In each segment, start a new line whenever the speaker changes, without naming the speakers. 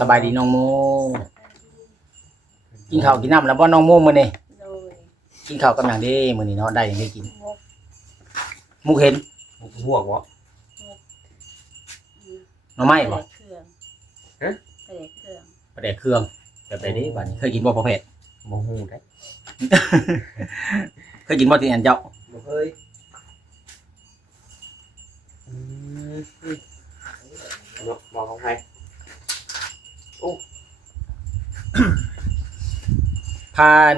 สบายดีน้องโม กินข้าวกินน้ำแล้วบ่น้องโมมื้อนี้
โดย
กินข้าวกับหยังเด้มื้อนี้เนาะได้หยังได้กิน
งก
มุกเห็น
หวกวะ
หน่อไม้บ่
เครื่อง
ฮะ
ไปเครื่อง
ประเดกเครื่องแบบใดเด้บัดนี้เคยกินบ่ประเภท
บ่ฮู้ได้
เคยกินบ่ที่อันเจ้า
บ่เคยอืมเนาะบอกของใคร
พาน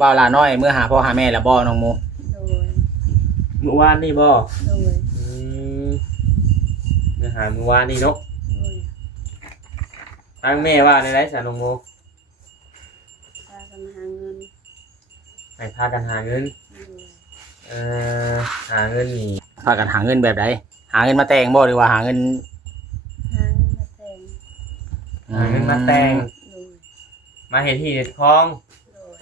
บ่าวหลาน้อยเมื่อหาพ่อหาแม่แล้วบ่น้องโม
โดย
เมื่อวานนี่บ่
โดย
อืมเนื้อหาเมื่อวานนี่เนาะ
โดย
ทางแม่ว่าในไรสารนงโม
พากันหาเงิน
ให้พากันหาเงิน
โดย
เอ่อหาเงินนี่
พากันหาเงินแบบใดหาเงินมาแต่งบ่หรือว่าหาเงิน
หาเงินมาแต่ง
หาเงินมาแต่ง
โดย
มาเห็นที่เด็ดคลอง
โดย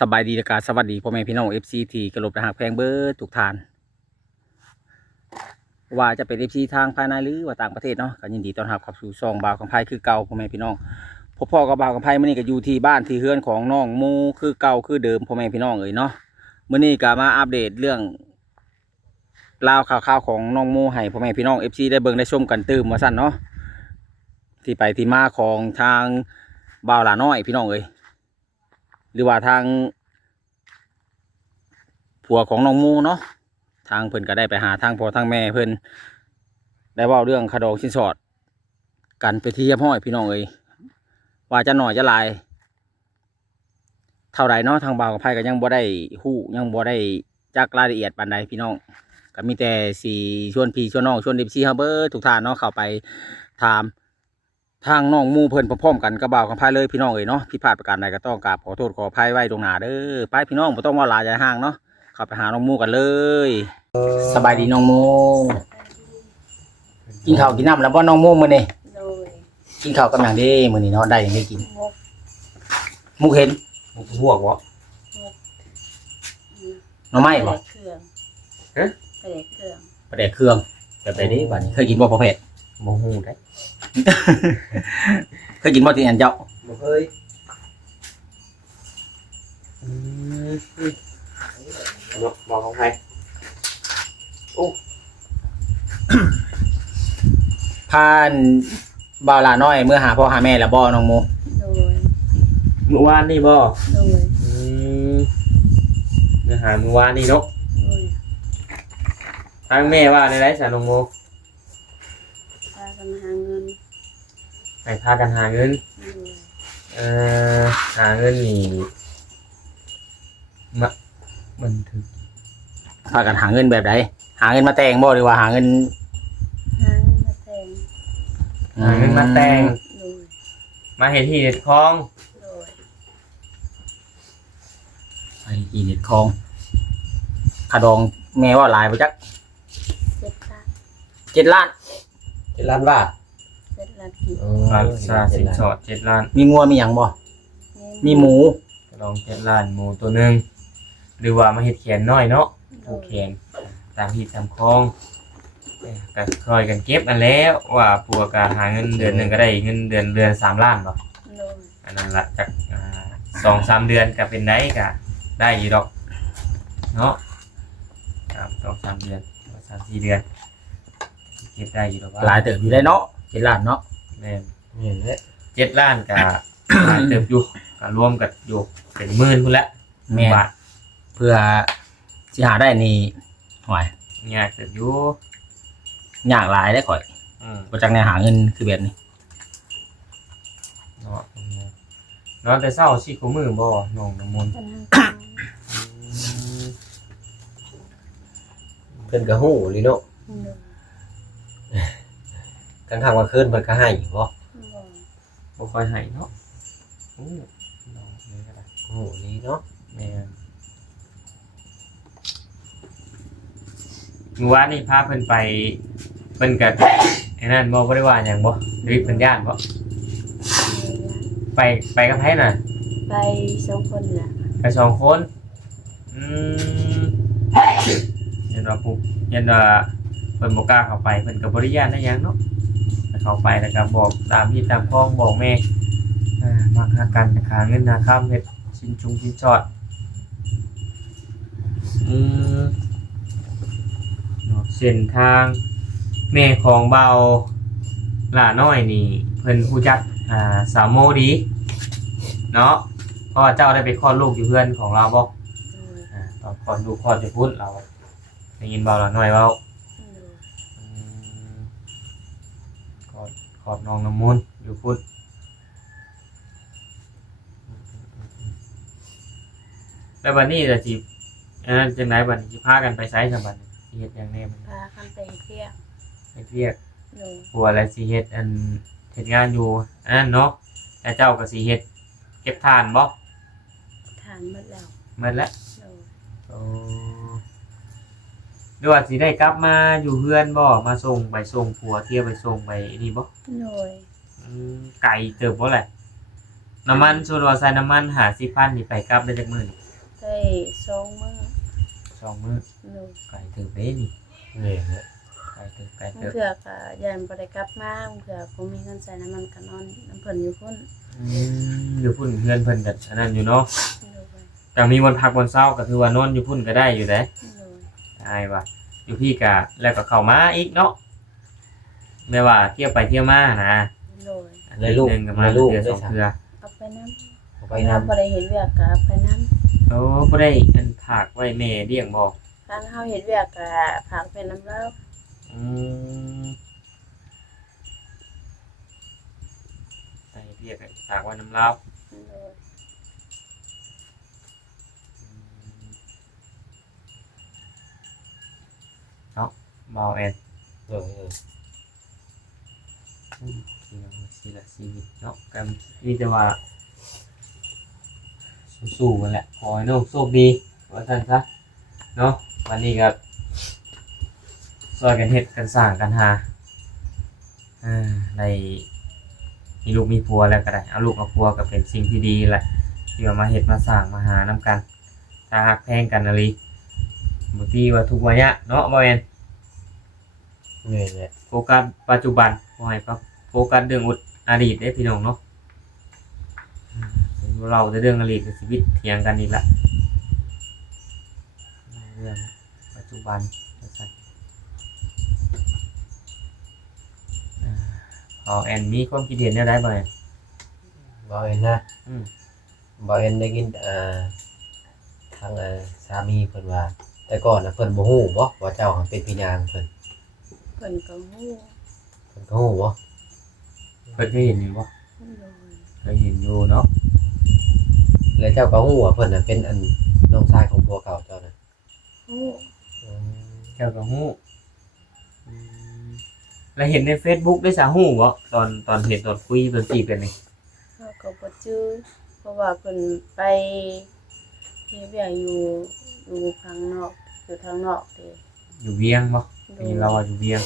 สบายดีและกาสวัสดีพ่อแม่พี่น้อง FC ทีกระลบนะฮะแพงเบิดทุกทาน ว่าจะเป็น FC ทางภายในหรือว่าต่างประเทศเนาะก็ยินดีต้อนรับเข้าสู่ซองบาวกับไพคือเก่าพ่อแม่พี่น้อง พบพ่อกับบาวกับไพมื้อนี้ก็อยู่ที่บ้านที่เฮือนของน้องมูคือเก่าคือเดิมพ่อแม่พี่น้องเอ้ยเนาะมื้อนี้ก็มาอัปเดตเรื่องราวข่าวๆของน้องมูให้พ่อแม่พี่น้อง FC ได้เบิ่งได้ชมกันตื่มาซั่นเนาะที่ไปที่มาของทางบ่าวหลาน้อยพี่น้องเอ้ยหรือว่าทางผัวของน้องมูเนาะทางเพิ่นก็ได้ไปหาทางพ่อทางแม่เพิ่นได้เว่าเรื่องคดองชิ้นสอด กันไปที่เรียบห้อยพี่น้องเอ้ย ว่าจะหน่อยจะลาย เท่าไรเนาะทางเบากับไพ่ก็ยังบ่ได้ฮู้ยังบ่ได้จักรายละเอียดปานใดพี่น้องก็มีแต่สีชวนพี่ชวนน้องชวนดิบซีเฮาเบิร์ทุกท่านเนาะเข้าไปถามทางน้องมูเพิ่นพร้อมกันกับบ่ากับพายเลยพี่น้องเอ้ยเนาะผิดพลาดประการใดก็ต้องกราบขอโทษขออภัยไว้ตรงหน้าเด้อไปพี่น้องบ่ต้องว่าลาใจห่างเนาะเข้าไปหาน้องมูกันเลย สบายดีน้องมูกินข้าวกินน้ำแล้วบ่น้องมูมื้อนี้ กินข้าวกับหยังเด้มื้อนี้เนาะได้หยังได้กิน
งก
มุกเห็น
หวกวะ
หน่อไม้บ่
ไปเครื่อง
ฮะ
ไปเครื่อง
ประเดกเครื่องแบบใดเด้บัดนี้เคยกินบ่ประเภท
บ่ฮู้ได้
เคยกินบ่ที่อันเจ้า
บ่เคยอืมเนาะบอกของใคร
พาน บ่าวหลาน้อยเมื่อหาพ่อหาแม่แล้วบ่น้องหมู
โดย
เมื่อวานนี่บ่
โดย
อืมเนื้อหาเมื่อวานนี่เนาะ
โดย
ทางแม่ว่าในไรสารนงโม
พากันหาเงิน
ให้พากันหาเงิน
โดย
เอ่อหาเงินนี่มามันถึง
พากันหาเงินแบบใดหาเงินมาแต่งบ่หรือว่าหาเงิน
หาเงินมาแต่ง
หาเงินมาแต่ง
โดย
มาเห็นที่เด็ดคลอง
โดย
ไอ้อีเด็ดคองขาดองแม่ว่าหลายไปจัก
เจ็ดล้าน
เจ็ดล้าน
เจ็ดล้านบาท
เจ็ดล้านกี่
ราคาสินสอดเจ็ดล้าน
มีงัวมีหยังบ่ มีหมู
ลองเจ็ดล้านหมูตัวหนึ่งหรือว่ามาเห็ดแขนน้อยเนาะ
โด
ผูก
ย
แขนตามที่ตามคลองเอ้ย ก็คอยกันเก็บอันแล้วว่าปัวกหาเงินเดือนหนึ่งก็ได้เงินเดือนเดือนสามล้านเนาะ
โดย
อันนั้นละจากอ่าสองสามเดือนก็เป็นได้ก็ได้อยู่ดอกเนาะครับสองสามเดือนสามสี่เดือนเก็บได้อยู่ดอกว่า
หลายเติบอยู่ได้เนาะเจ็ดล้านเนาะ
แม่นเจ็ดล้านก็ หลายเติบอยู่ก็รวมกับอยู่เป็นหมื่นพุ่นละ
แม่
บาท
เพื่อสิหาได้นี่หอย
ยากเติบอยู่
ยากหลายได้ข่อย
อืม
บ่จักแนวหาเงินคือแบบนี้
เนาะเนาะแต่เศร้าสิกูมือบ่น้องน้ำมนต์
ปัญหาการ
เพิ่นก็ฮู้ลิเนาะ
โดย
กลางค่ำกลางคืนเพิ่นก็ให้บ่
บ่
บ่ค่อยให้เนาะอู้น้องนี่ก็ได้
ฮู้ลีเนาะ
แม่นเมื่อวานนี่พาเพิ่นไป เพิ่นก็ไอ้นั่นบ่บ่ได้ว่าหยังบ่หรือเพิ่นย่านบ่ไปไปกับไผน่ะ
ไปสองคนน่ะ
ไปสองคนอืมเห็นว่าปุ๊บเห็นว่าเพิ่นบ่กล้าเข้าไปเพิ่นก็บ่ได้ย่านได้หยังเนาะแต่เข้าไปแล้วก็บอกตามที่ตามพ้องบอกแม่อ่ามักหากันหาเงินหาข้ามเฮ็ดชิ้นชุงชิ้นชอดอืมเนาะเส้นทาง แม่ของเบาหล่าน้อยนี่เพิ่นฮู้จักอ่าสาวโมดีเนาะเพราะว่าเจ้าได้ไปคลอดลูกอยู่เพื่อนของเราบ่อ่าตอนก่อนดูก่อนจะพูดเราได้ยินเบาเราน่อยเว่า
โดย
อืมกอดขอบน้องน้ำมูลอยู่พูดแล้ววันนี้จะจีอันนั้นจังไหนบัดนี้สิพากันไปไซส์สบัดนี้สิเฮ็ดอย่างแน่มัน
พากันไปเที่ยว
ไปเรียก
โดย
ผัวอะไรสิเฮ็ดอันเฮ็ดงานอยู่อันนั้นเนาะแต่เจ้าก็สิเฮ็ดเก็บทานบ่
ทานหมดแล้ว
หมันแล้ว
โดย
โอ้หรือว่าสิได้กลับมาอยู่เพื่อนบ่มาส่งไปส่งผัวเที่ยวไปส่งไปนี่บ่
โดย
อืมไก่เติบบ่แหละน้ำมันส่วนว่าใส่น้ำมันหาสิพันนี่ไปกลับได้จักมื้อนี่
ได้สองมื้อ
สองมื้อ
โดย
ไก่เติบเด้นี่
นี่ฮะ
ไก่ เติบไก่
มัน
เติบ
เผื่อก็ยันบ่ได้กลับมามันเผื่อบ่มีเงินใส่น้ำมันก็นอนน้ำเพิ่นอยู่พุ่น
อืมอยู่พุ่นเพื่อนเพิ่นก็อันนั้นอยู่เนาะ
โดย
แต่มีวันพักวันเช้าก็ถือว่านอนอยู่พุ่นก็ได้อยู่เด้
โดย
อายว่าอยู่พี่กะแล้วก็เข้ามาอีกเนาะไม่ว่าเที่ยวไปเที่ยวมานะ
โดย
เลยลูก
หนึ่งกับมา
เลยลูก
เทื่อส
ได้
อง
สั่ง
เทื่อ
เอาไปน้ำ
เอาไป
ไป
นำ
น้ำบ่ได้เห็นเวียกก็เอาไปน้ำ
โอ้บ่ได้อันผากไว้แม่เลี้ยงบ่
การเฮาเห็นเวียกก็ฝากเป็นน้ำเล่า
อืมไปเรียกให้ฝากไว้น้ำเลา
โดย
เนาะเบาแอน
เออเออ
อืมสิเนาะสิละชีวิเนาะกันนี่จะว่าสู้ๆกันแหละขอให้น้องโชคดีว่าซั่นซะเนาะวันนี้ก็ ซอยกันเฮ็ดกันสร้างกันหาอ่าในมีลูกมีผัวแล้วก็ได้เอาลูกเอาผัวก็เป็นสิ่งที่ดีแหละที่ว่ามาเฮ็ดมาสร้างมาหานํกันถ้าฮักแพงกันอะลีบ่ตีว่าทุกวันเนี้ยเนาะบ่แม่น
นี่แหละ
โฟกัสปัจจุบันบ่ให้ครับโฟกัสเรื่องอดีตได้พี่น้องเนาะอืมเราจะเรื่องอดีตกับชีวิตเถียงกันอีกละเรื่องปัจจุบันว่าซั่นอ่า พอแอนมีความคิดเห็นแนวใดบ่แอน
บ่เห็นนะ
อืม
บ่เห็นได้ยินอ่าทางอ่าสามีเพิ่นว่า แต่ก่อนน่ะเพิ่นบ่ฮู้บ่ว่าเจ้าเป็นพี่นางเพิ่น
เพิ่นก็ฮู้
เพิ่นก็ฮู้บ่
เพิ่นเคยเห็นอยู่บ่
โดย
เคยเห็นอยู่เนาะ
แล้วเจ้าก็ฮู้ว่าเพิ่นน่ะเป็นอันน้องชายของผัวเก่าเจ้าน่ะ
ฮู้
อืม
เจ้าก็ฮู้อืม แล้วเห็นใน Facebook ด้วยซะฮู้บ่ตอนตอนเห็นตอนคุยตอนจีบกันนี่
เฮาก็บ่จื้อเพราะว่าเพิ่นไปเฮ็ดเวียกอยู่อยู่ข้างนอกอยู่ทางนอกเด้
อยู่เวียงบ่
โด
มี
ย
เราอยู่เวียง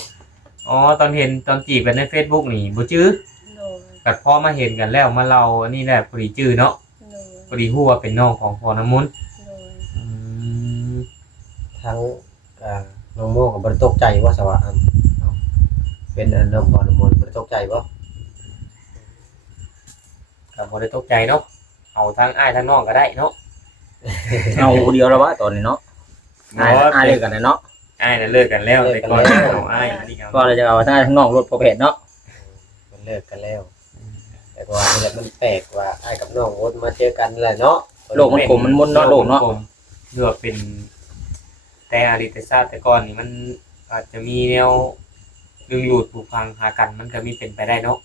อ๋อตอนเห็นตอนจีบกันใน Facebook นี่บ่จื้อ
โดย
กัดพอมาเห็นกันแล้วมาเราอันนี้แหละพอดีจื้อเนาะ
โดย
พอดีฮู้ว่าเป็นน้องของพอน้ำมุนต์
โดย
อืม
ทั้งอ่าน้องโมก็บ่ได้ตกใจว่าสว่าอัน เอ้าเป็นอันน้องพรน้ำมนต์บ่ได้ตกใจบ่
ก็บ่ได้ตกใจเนาะเอาทั้งอ้ายทั้งน้องก็ได้เนาะ
เอาเดียวแล้ววะตอนนี้เนาะอาย
บ่
อายเลยกันเลยเนาะ
อ้ายน่ะเลิกกันแล้วแต่ก่อนเอาอ้ายอันนี้เอา
ก็เลยจะเอาทั้งทั้งนอกรถพอเพจเนาะ
มันเลิกกันแล้ว แต่ว่านี่แหละมันแปลกว่าอ้ายกับน้องวนมาเจอกันแหละเนาะ
โลกมันกลมมันมุนเนาะโลกเนาะ
หรือว่าเป็น แต่อดีตชาติแต่ก่อนนี่มันอาจจะมีแนว ดึงดูดผูกพังหากันมันก็มีเป็นไปได้เนาะ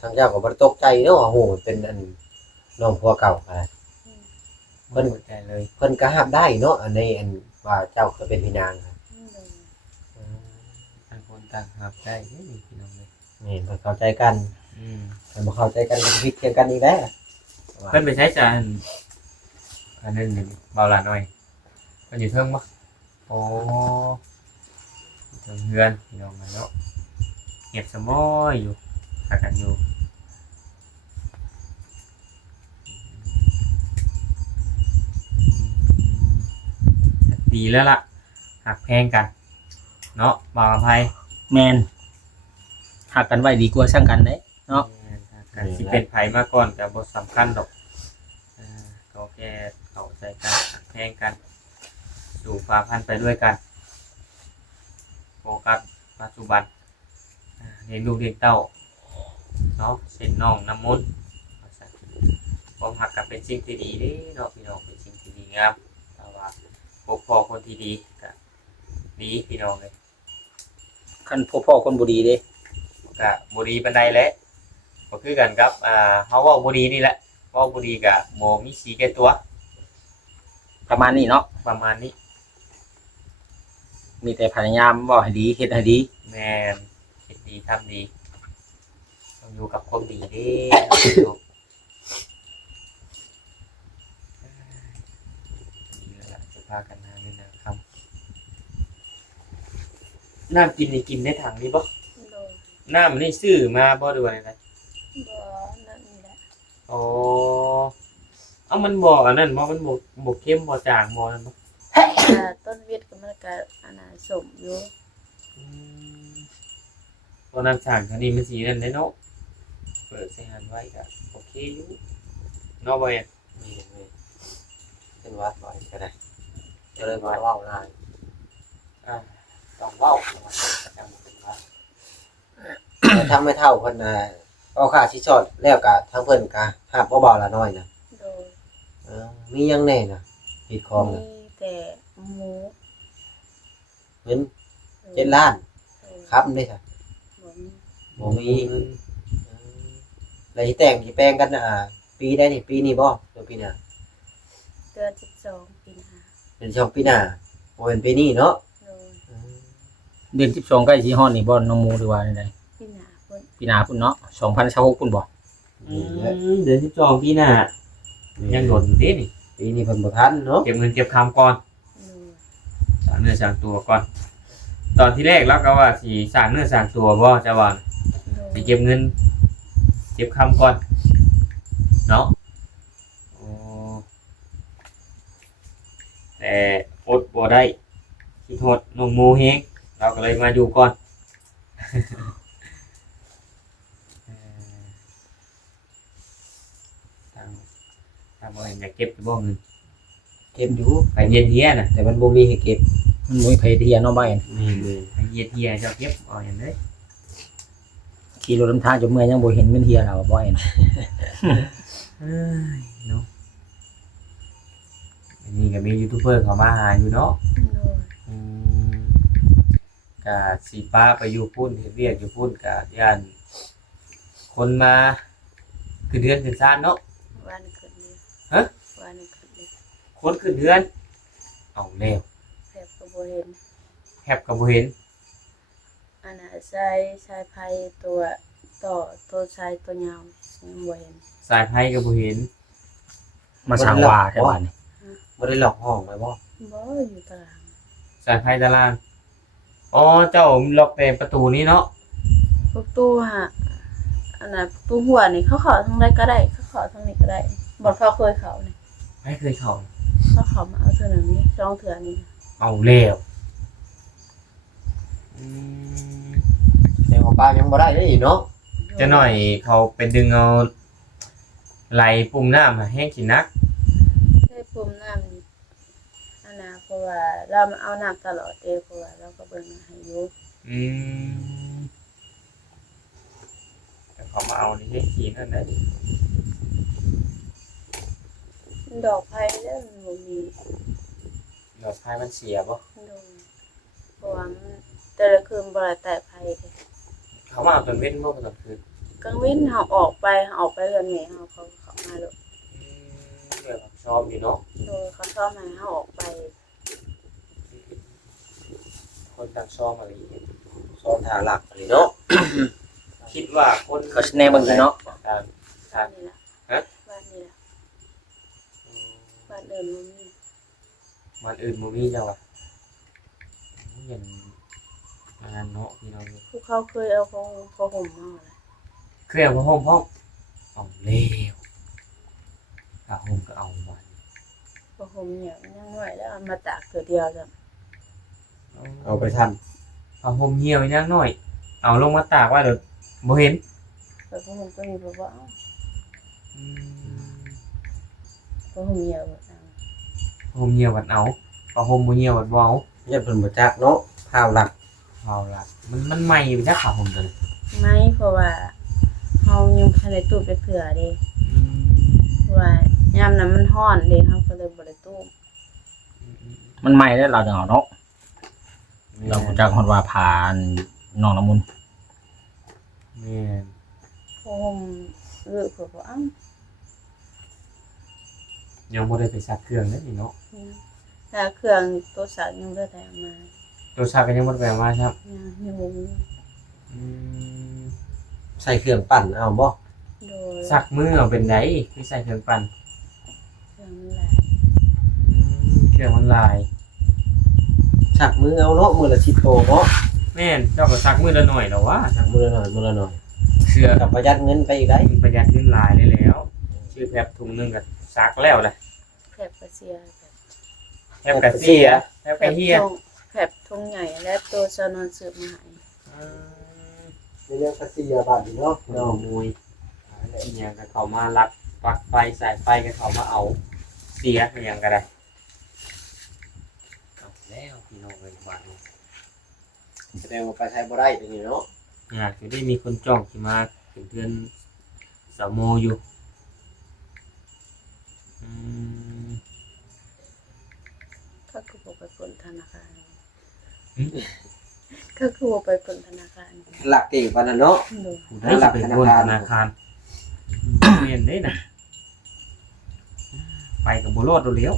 ทางเจ้าก็บ่ได้ตกใจเนาะโอ้โหเป็นอันน้องผัวเก่าอะไร
เพิ่นใจเลย
เพิ่นก็ห้ามได้เนาะอันในอันว่าเจ้าเคยเป็นพี่นางครับ
โดย
ต่างคนต่างหับได้เด้อนี่พี่น้องเลย
นี่เพิ่นเข้าใจกัน
อืม
เพิ่นบ่เข้าใจกันก็พิดเทียงกันอีกแล้ว
เพิ่นไปใช้จานอันนั้นนี่เบาหลาหน่อยเพิ่นอยู่เทิงบ่โอ้ เทิงเฮือนพี่น้องกันเนาะเงียบสมอยอยู่หากันอยู่ดีแล้วล่ะหักแพงกัน เนาะบ่าวอภัย
แมนหักกันไว้ดีกว่าช่างกันเด้เนาะ
กันสิเป็นไผมาก่อนกับ่สำคัญดอกอ่าก็แค่เข้าใจกันหักแพงกันสู่ฟ้าพันธุ์ไปด้วยกัน โฟกัสปัจจุบันอ่าเลี้ยงลูกเลี้ยงเต้าเนาะเส้นน้องน้ำมนต์ว่าซั่นความหักกันเป็นสิ่งที่ดีเด้เนาะพี่น้องเป็นสิ่งที่ดีงามแต่ว่าปกครองคนที่ดีก็ดีพี่น้องเลย
คันพ่อพ่อคนบุรีเด้
ก็บุรีบันไดแหละก็คือกันครับอ่าเฮาเว้าบุรีนี่แหละเว้าบุรีก็บ่มีสีแก่ตัว
ประมาณนี้เนาะ
ประมาณนี้
มีแต่พยายามบอกให้ดีเฮ็ดให้ดี
แม่นเฮ็ดดีทำดีต้องอยู่กับคนดีเด้ลูกดีแล้วล่ะจะพากันหาเงินนะครับน้ำกินนี่กินในถังนี่บ่
โดย
น้ำนี่ซื้อมาบ่ดูอะไรนะ
บ่นั่นนี่แหละ
อ๋อเอามันบ่อันนั้นบ่มันบ่บ่เค็มบ่จางบ่นั่นบ่
แต่ต้นเวียดก็มันก็อันน่ะสมอยู่
อืมตัวน้ำจางคันนี้มันสีนั่นได้เนาะเปิดใส่หันไว้ก็โอเคอยู่เนาะบ่แม่น
นี่นี่เป็นวัดบ่อยก็ได้จะเลยมาเว้าได้
อ่าต้องเว้าประจำเป็นว่า
แต่ทางไม่เท่าเพิ่นน่ะเอาค่าชิชอดแล้วก็ทางเพิ่นก็หาบเบาๆละน้อยนะ
โดย
เออมีหยังแน่น่ะผิดของน่ะ
มีแต่ หมู
เงินเจ็ดล้าน
เออ
ครับได้ค่ะ
บ่มี
บ่มีเออแล้วสิแต่งสิแปลงกันอ่าปีได้นี่ปีนี้บ่หรือปีหน้า
เดือน12ปีหน้า
เป็นช่วงปีหน้าบ่เป็นปีนี้เนาะ
โดย
เออ
เดือน12ใกล้สิฮอดนี่บ่น้องหมูหรือว่าใด
ปีหน้าเพิ่น
ๆปีหน้าพุ่นเนาะ2026พุ่นบ่
อืมเดือนที่สองปีหน้ายังโดนเด้นี่
ปีนี้เพิ่นบ่ทันเนาะ
เก็บเงินเก็บคำก่อน
โดย
สร้างเนื้อสร้างตัวก่อน ตอนที่แรกเราก็ว่าสิสร้างเนื้อสร้างตัวบ่จะว่า
โดย
ไปเก็บเงิน เก็บคำก่อน เนาะโอ้แต่อดบ่ได้คิดโทษน้องหมูเฮงเราก็เลยมาอยู่ก่อนเอ่อทางทางบ่เห็นอยากเก็บบ่เงิน
เก็บอยู่
ไปเยียนเฮียน่ะ
แต่มันบ่มีให้เก็บ
มันบ่มีไผเทียเนาะบ้าน
นี่เลยไปเยียนเฮียเจ้าเก็บเอาอย่างนี้
ขี่รถนำทางจนเมื่อยยังบ่เห็นเงินเทียเราบ่เห็น
เอ้ยเนาะอันนี้ก็มียูทูบเบอร์เขามาหาอยู่เนาะ
โดย
อืมกะสีป้าไปอยู่พุ่นเฮ็ดเรียกอยู่พุ่นกะย่านคนมาคือเดือนคือซ่านเนาะ
วันขึ้นเลย
ฮะ
วันขึ้นเลย
คนคือเดือน เอาแล้ว
แทบก็บ่เห็น
แคบกับบ่เห็น
อันน่ะใช้ใช้ไผตัวต่อตัวใช้ตัวยาวยังบ่เห็น
สายไพ่กับบ่เห็น
มาสร้างว่าแถวบ้านนี่
บ่ได้หลอกห้องไว้บ่
บ่อยู่ตาราง
สายไพ่ตารางอ๋อเจ้าล็อกแต่ประตูนี้เนาะ
ประตูฮะอันน่ะประตูหัวนี่เขาเข้าทางใดก็ได้เขาเข้าทางนี้ก็ได้บ่เขาเคยเข้านี่
ไม่เคยเข้า
เขาเขามาเอาเทื่อหนึงนี่สองเทื่อนี่
เอาแล้วอืม
แต่ของป้ายังบ่ได้เด้เนาะ
จะหน่อยเขาไปดึงเอาไหลปุ่มน้ำมาแห้งขี้นัก
ได้ปุ่มน้ำอันนะเพราะว่าเรามาเอาน้ำตลอดเด้เพราะว่าเราก็เบิ่งให้อยู่
อืมแต่เขามาเอานี่ให้งขี้นั่นได้ ดิ
ดอกไผ่เด้อมันบ่มี
ดอกไม้มันเสียบ่
โดนเพราะว่ามันแต่ละคืนบ่ได้แตะไผ่เด้
เขามาเอาตอนเว้นบ่ตอนคืน
กลางวินเฮาออกไปเฮาออกไปเรือนแม่เฮาเขาเข้ามาโดด
อืมเดี๋ยวชอบอยู่เนาะ
โดยเขาชอบให้เฮาออกไป
คนต่างชอบอะไรอย่างเงี้ย
ซ้อนทางหลักนี่เนาะ
คิดว่าคน
ก็แน่เบิ่งอยู่เนาะ
ต่าง
บ้านนี่ล่ะ
ฮะ
บ้านนี่ล่ะ
อืม
บ้านเดินบ่มี
มันอื่นบ่มีจังวะเห็นงานเนาะพี่น้อง
ผู้เขาเคยเอาของของห่มมาล่ะ
เครียดมาห้องห้องเอาเร็วกะห้องก็เอาวัน
เพก็ห่มเหนียวยังน้อยแล้วเอามาตากตัวเดียวจ้ะ
เอาไปทำ
ผ้าห่มเหี่ยวอีกอย่างหน่อย เอาลงมาตากไว่าเดี๋ยวบ่เห็น
ก็ห่มตัวนี้บ่ว่าเอ้า ก็ห่มเหนียวบ่ตาม
ผ้าห่มเหี่ยวบัดเอาผ้าห่มบ่เหี่ยวบัดบ่เอา
ยันเพิ่นบ่จักเนาะภาพหลัก
เอาละมันมันใหม่ไปจักผ้าห่มตัวนี้
ไหม่เพราะว่าเฮายังภายในตู้ไปเผื่อเด้เพราะว่ายามนั้นมันร้อนเด้เฮาก็เลยบ่ได้ตู้
มันใหม่แล้วเราจะเอาเนาะเรารู้จักฮอดว่าผ่านน้องน้ำมุน
แม่น
พอห่มเลือกเผื่อบ่เอ้า
ยังบ่ได้ไปซักเครื่องเลยนี่เนาะ
ถ้าเครื่องตัวสักยังบ่ได้เอามา
ตัวซักก็ยังบ่ได้ไปเอามาครับ
ยังยังบ่มี
อืม
ใส่เครื่องปั่นเอาบ่
โดย
ซักมือเอาเป็นไดคือใส่เครื่องปั่น
เครื่องมันหลาย
อืมเครื่องมันลาย
ชักมือเอาเนาะมือละ10โตเนาะ
แม่นเจ้าก็ซักมือละหน่อยแล้ววะ
ชักมือละหน่อยมือละหน่อย
เสื้อ
กับประหยัดเงินไปอีกได้
มันประหยัดเงินหลายเลยแล้ว ชื่อแพบถุงหนึงก็ ซักแล้วแหละ
แผบกระเสียแบบ
แพบกระเสียแพบ
แผ
กระ
บ
เฮีย
ทงแผบทงใหญ่และตัวชานอนสืบมาให้
อืม
ในเรื่องภาษีบาทนี่เนาะ
น้องมุยอีหยังก็เขามาลักปลักไฟสายไฟก็เขามาเอาเสียอหย่างก็ได้เอาแล้วพี่น้องเลยบ้านนี้
แสดงว่าไปใช้บ่ได้ตรงนี้เนาะ
อยากจะได้มีคนจ้องที่มาถึงเดือนสาวโมอยู่ อืม
ก็คือบ่ไปปล้นธนาคาร
หืม
ก็คือบ่ไปปล้นธนาคาร
หลักเก่งปานนั้นเนาะ
โดย
ผู้ได้จะเป็นคนธนาคารเรียนได้นะไปกับบุโรดเร็ว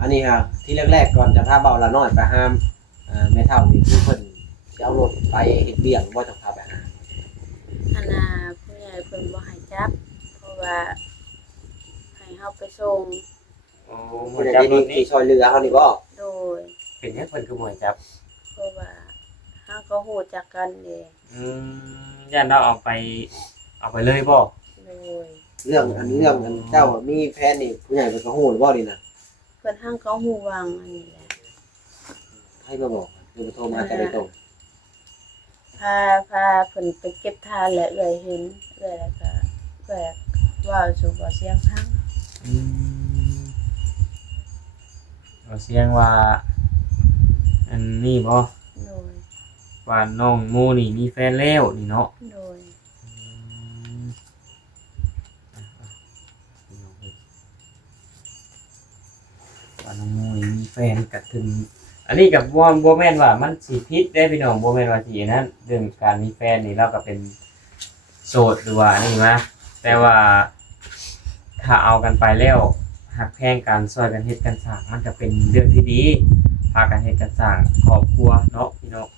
อันนี้อะที่แรกๆก่อนจะพาเบาละน้อยไปห้ามอ่าแม่เฒ่านี่คือเพิ่นสิเอารถไปเฮ็ดเบี้ยงบ่ต้องพาไปหา
ธนาผู้ใหญ่เพิ่นบ่ให้จับ เพราะว่าให้ เฮาไปส่ง
โอ้หม
ผู้
ว
ใด
จับ
ใจ
ร
ดี
ถ
ที่
นี่
ช่วยเหลือเฮานี่บ่
โดย
เป็นแค่คนคือหมวยจับ
เพราะว่าเฮาก็ฮู้จักกันเด้
อืมย่านเราเอาไป เอาไปเลยบ่
โดย
เรื่องอันเรื่องอันเจ้ามีแฟนนี่ผู้ใหญ่เพิ่นก็ฮู้หรือบ่นี่น่ะ
เพิ่นหังก็ฮู้วางอันนี้แหละ
ให้มาบอกคือโทรมาจะได้ตรง
พาพาเพิ่นไปเก็บทานและเอื้อยเห็นเอื้อยแล้วก็เอื้อยเว้าสู่บ่เสียงพัง
อืม เอาเสียงว่า อันนี้บ่
โดย
ว่าน้องโมนี่มีแฟนแล้วนี่เนาะ
โดย
ว่าน้องโมนี่มีแฟนกับถึง อันนี้กับบ่บ่แม่นว่ามันสิผิดได้พี่น้องบ่แม่นว่าสิอันนั้นเรื่องการมีแฟนนี่เราก็เป็นโสดหรือว่านี่มาแต่ว่า ถ้าเอากันไปแล้วหักแพงกันซอยกันเฮ็ดกันสร้างมันก็เป็นเรื่องที่ดีพากันเฮ็ดกันสร้างครอบครัวเนาะพี่น้อง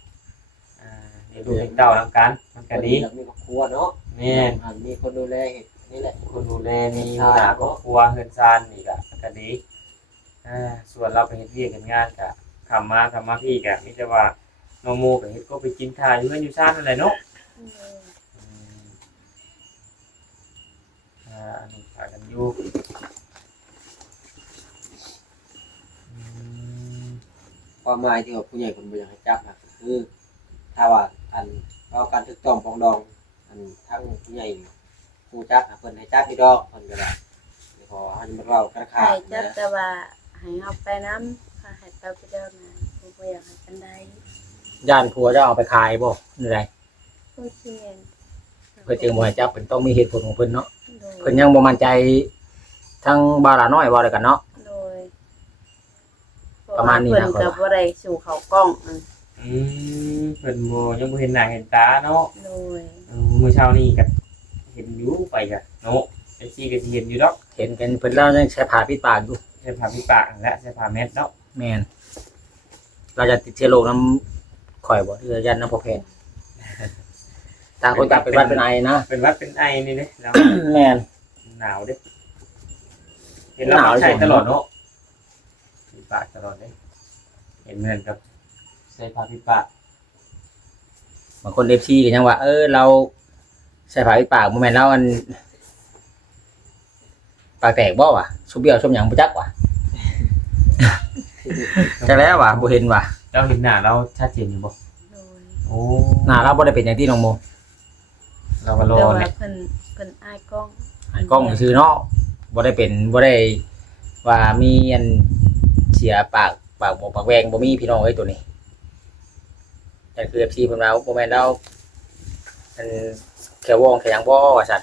อ่าเลี้ยงลูกเลี้ยงเต้านำกันมันก็ดี
อยากมีครอบครัวเนาะ
แม่น
อันมีคนดูแลเฮ็ดนี่แหละ
คนดูแลมีหน้าครอบครัวเฮือนซานนี่ก็มันก็ดีอ่าส่วนเราไปเฮ็ดเวียกเฮ็ดงานก็ทำมาทำมาพี่ก็มีแต่ว่าน้องโมก็เฮ็ดก็ไปกินข้าวอยู่เฮือนอยู่ซ่านนั่นแหละเนาะ
โดย
อืมอ่าอันนี้พากัน อยู่อืม
ความหมายที่ว่าผู้ใหญ่คนบ่อยากให้จับน่ะก็คือ ถ้าว่าอันเอาการถูกต้องปรองดอง อันทั้งผู้ใหญ่ผู้จักน่ะเพิ่นให้จับอีดอกเพิ่นก็ได้เดี๋ยวพอเฮาจะมาเล่ากันขา
ให้
ด
จับ
นะ
แต่ว่าให้เฮาไปนำพาให้ไปผู้เดียวนะผู้บ่อยากให้กันได้
ย่านผัวจะเอาไปขายบ่นี่ไร
ผู้เขียน
เพื่อจึงบ่ให้จับเพิ่นต้องมีเหตุผลของเพิ่นเนาะ
โดย
เพิ่นยังบ่มั่นใจทั้งบาราน้อยบ่ได้กันเนาะ
โดย
ประมาณนี้นะ
เพิ่นก็บ่ได้สู่เขากล้องอะ
อืมเพิ่นบ่ยังบ่เห็นหน้าเห็นตาเนาะ
โดย
เออมื้อเช้านี้ก็เห็นอยู่ไปก็เนาะไอ้ซี่ก็สิเห็นอยู่ดอก
เห็นกันเพิ่นเล่ายังใช้ผ้าปิดปากอยู่
ใช้ผ้าปิดปากนั่นแหละใช้ผ้าแมสเนาะ
แม่นเราจะติดเชื้อโรคน้ำข่อยบ่หรือยันน้ำพอแพทย์ ต่างคนต่างเป็นหวัดเป็นไอนะ
เป็นหวัดเป็นไอนี่เด้แล้ว
แม่น
หนาวเด้เห็นแล้ว
หนาว
ใช้
อยู่
ตลอดเนาะปิดปากตลอดเด้เห็นเหมือนกับใช้ผ้าปิดปาก
บางคนเอฟซีก็ยังว่า เออ เราใช้ผ้าปิดปากบ่แม่นเราอันปากแตกบ่วะสุบเบี้ยวสุบหยังบ่จักวะจักแล้วว่ะบ่เห็นว่ะ
เจ้าเห็นหน้าเราชัดเจนอยู่บ่
โดย
โอ้
หน้าเราบ่ได้เป็นอย่างที่น้องโม
เราก็รอ
แต่ว่า
เนี่ย
เพิ่นเพิ่นอายกล้อง
อันกล้องซื่อเนาะบ่ได้เป็นบ่ได้ว่ามีอันเสียปากปากบอกปากแวงบ่มีพี่น้องเอ้ยตัวนี้แต่คือ FC เพิ่นว่าบ่แม่นเราอันแค่วองแค่หยังบ่ว่าซั่น